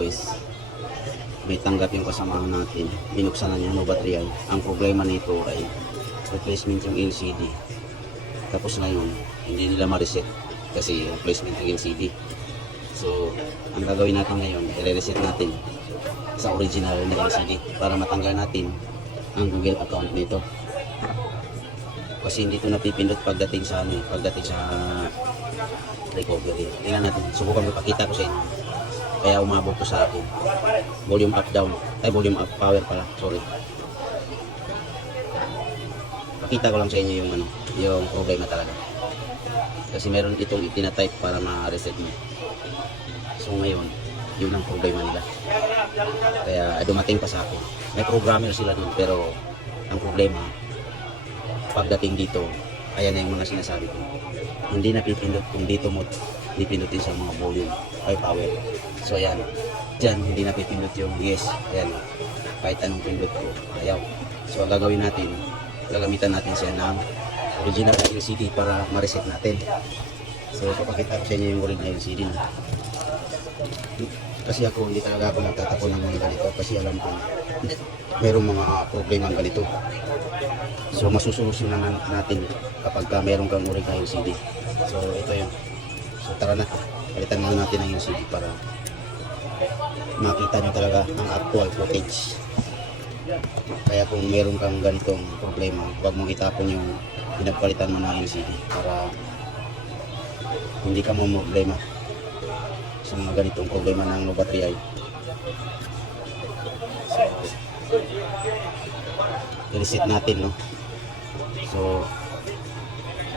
kois, may tanggap yung kasamahan natin. Binuksan na niya no battery. Ang problema nito ay replacement yung LCD. Tapos ngayon, hindi nila ma-reset kasi replacement yung LCD. So, ang gagawin natin ngayon, i-reset natin sa original na LCD para matanggal natin ang Google account nito. Kasi hindi ito napipindot pagdating sa recovery. Tingnan natin, subukan ko, pakita ko sa inyo. Kaya umabot ko sa akin. Volume up down, volume up power pala, sorry. Pakita ko lang sa inyo yung yung problema talaga. Kasi meron itong itinatype para ma-reset mo. So ngayon, yun ang problema nila. Kaya dumating pa sa akin. May programmer sila dun, pero ang problema, pagdating dito, ayan na yung mga sinasabi ko. Hindi napipindot kung dito mo pipindutin sa mga volume ay power. So ayan, dyan hindi napipindot yung yes. Ayan, kahit anong pindot ko, ayaw. So ang gagawin natin, gagamitan natin siya ng original LCD para ma-reset natin. So papakita ko sa inyo yung original LCD na. Kasi ako, hindi talaga ako nagtatapon ng mga ganito kasi alam ko mayroong mga problema ganito. So masusolusyonan natin kapag mayroon kang original LCD. So ito yun. So tara na, palitan muna natin ang LCD para makita nyo talaga ang actual footage. Kaya kung mayroon kang ganitong problema, huwag mong itapon yung pinagpalitan mo ng LCD para hindi ka mo problema sa mga ganitong problema ng no battery. So, i-reset natin, no? So,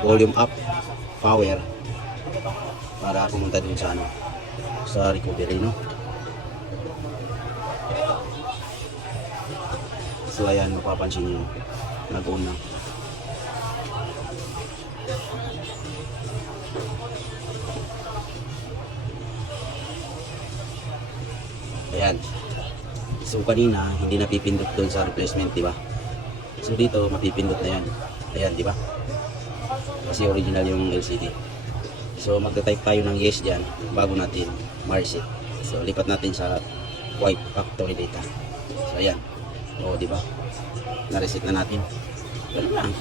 volume up, power, para pumunta dun sa sa recovery, no? So, ayan, mapapansin nyo, nag-on na. Ayan. So kanina hindi napipindot doon sa replacement, di ba? So dito mapipindot na 'yan. Ayan, di ba? Kasi original yung LCD. So magta-type tayo ng yes diyan bago natin ma-reset. So lipat natin sa wipe factory data. So ayan. O, di ba? Na-reset na natin. Ganun lang.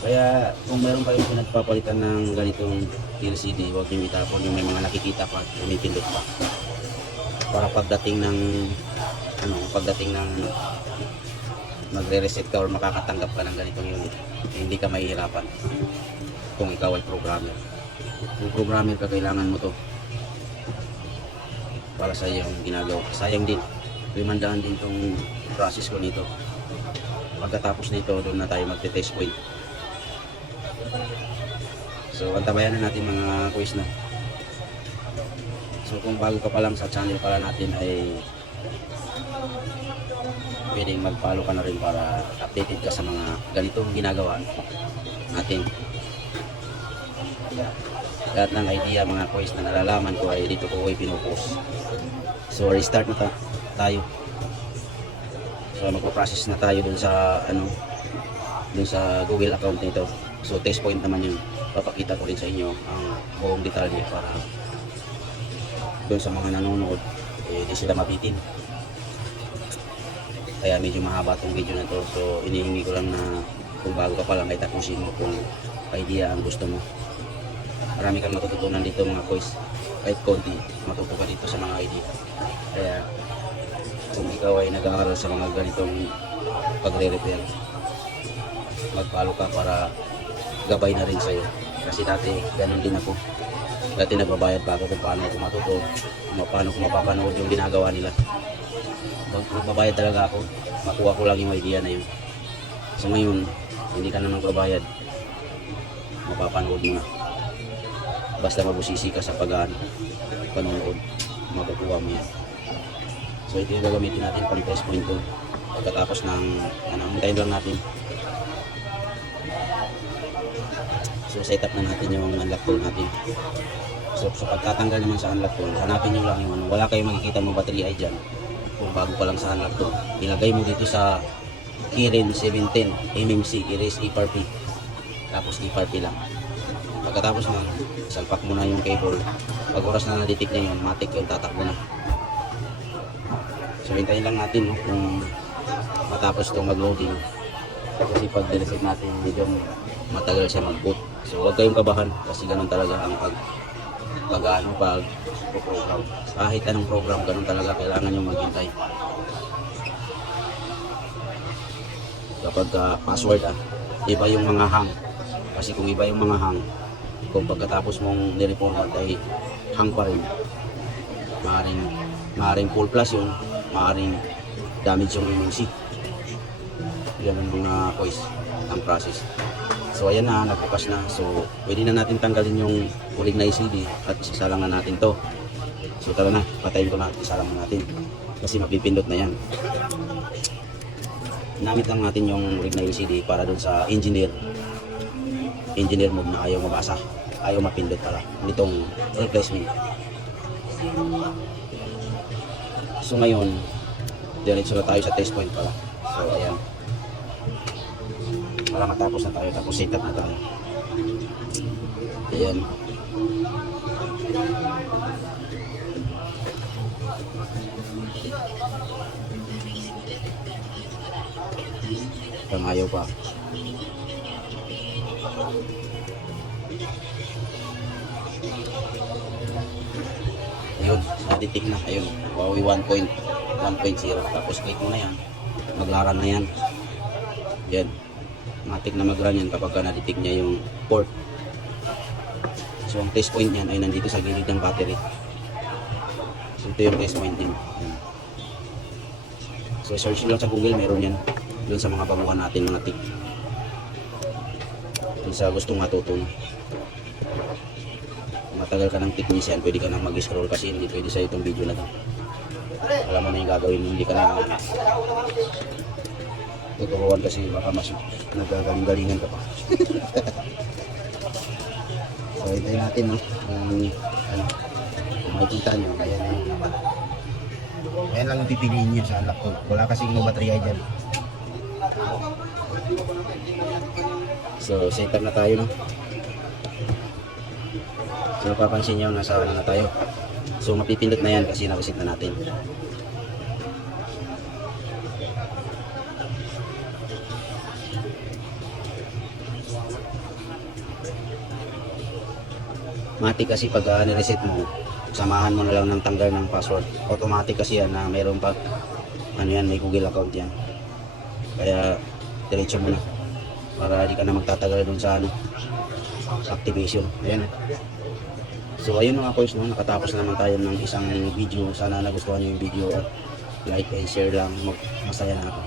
Kaya kung meron kayong pinagpapalitan ng ganitong LCD, huwag niyo itapon yung may mga nakikita pa, pumipindot pa. Para pagdating ng magre-reset ka or makakatanggap ka ng ganitong unit, hindi ka mahihirapan kung ikaw ay programmer. Kung programmer ka, kailangan mo to para sa iyong ginagawa. Sayang din, 500 din tong process ko nito. Pagkatapos nito, doon na tayo magte-test point. So antabayan na natin mga quiz na. So kung bago ka pa lang sa channel pala natin ay pwedeng mag-follow ka na rin para updated ka sa mga ganitong ginagawa natin. Lahat ng idea, mga quiz na nalalaman ko ay dito ko ay pinupost. So restart na tayo. So magpo-process na tayo dun sa dun sa Google account nito. So test point naman yun. Papakita ko rin sa inyo ang buong detalye para doon sa mga nanonood, hindi sila mabitin. Kaya medyo mahaba itong video na to. So inihingi ko lang na kung bago ka pa lang ay tapusin mo kung idea ang gusto mo. Marami kang matututunan dito mga boys. Kahit konti, matuto ka dito sa mga idea. Kaya kung ikaw ay nag-aaral sa mga ganitong pagre-repair, mag-follow ka para gabay na rin sa'yo. Kasi dati ganun din ako. Dati nagbabayad pa ako kung paano ako matuto, paano ko mapapanood yung ginagawa nila. Magbabayad talaga ako, makuha ko lang yung idea na yun. So ngayon, hindi ka na magbabayad, mapapanood mo na. Basta mabusisi ka sa panonood, makukuha mo yan. So ito yung gagamitin natin pang test point ko. Pagkatapos ng, hintayin lang natin. So set up na natin yung unlock tool natin. So sa pagtatanggal naman sa unlock tool, hanapin nyo lang yung wala kayong makikita mo battery ay dyan. Kung bago pa lang sa unlock tool, ilagay mo dito sa Kirin 710 MMC erase EPRP. Tapos EPRP lang. Pagkatapos na, salpak mo na yung cable. Pag oras na na-detect na yun, matik yung tatakbo na. So hintayin lang natin no, kung matapos itong mag-loading. Kasi pag nireset natin, medyo matagal siya mag-boot. So huwag kayong kabahan kasi ganun talaga ang pag program. Kahit anong program, ganun talaga kailangan nyo maghintay. Kapag password iba yung mga hang. Kasi kung iba yung mga hang, kung pagkatapos mong nireformat ay hang pa rin, maaaring full plus yun, maaaring damage yung MMC. Yan ang mga coins, ang process. So ayan na, nagbukas na. So pwede na natin tanggalin yung huling na LCD at isasalang na natin to. So tara na, patayin ko na, isalang na natin. Kasi mapipindot na yan. Namit lang natin yung huling na LCD para dun sa engineer mode na ayaw mabasa, ayaw mapindot pala nitong replacement. So ngayon, diretso na tayo sa test point pala. So ayan, para matapos na tayo, tapos setup na tayo. Ayan. Pang ayaw pa. Ayun, na-detect na. Ayun, Huawei 1.0. Tapos click mo na yan. Maglaran na yan. Yan. Matik na mag-run yan kapag na-detect niya yung port. So ang test point niyan ay nandito sa gilid ng battery. So ito yung test point din. Yan. So search lang sa Google, meron yan. Doon sa mga baguhan natin, mga tick. Doon sa gustong matutunan. Matagal ka ng technician, pwede ka nang mag-scroll kasi hindi pwede sa itong video na to. Alam mo na yung gagawin, hindi ka na tuturuan kasi baka mas nagagaling-galingan ka pa. So hintayin natin no, kung makikita nyo, ayan lang yung pipiliin nyo sa laptop. Wala kasing baterya dyan. So setup na tayo no. So papansin nyo, nasa ano na tayo. So mapipindot na yan kasi nakasit na natin. Matik kasi pag nireset mo, samahan mo na lang ng tanggal ng password. Automatic kasi yan na mayroon pag ano yan, may Google account yan. Kaya diretso mo na para hindi ka na magtatagal dun sa ano, activation. Ayan. So ayun mga course, no, nakatapos naman tayo ng isang video. Sana nagustuhan nyo yung video at like and share lang. Masaya na ako.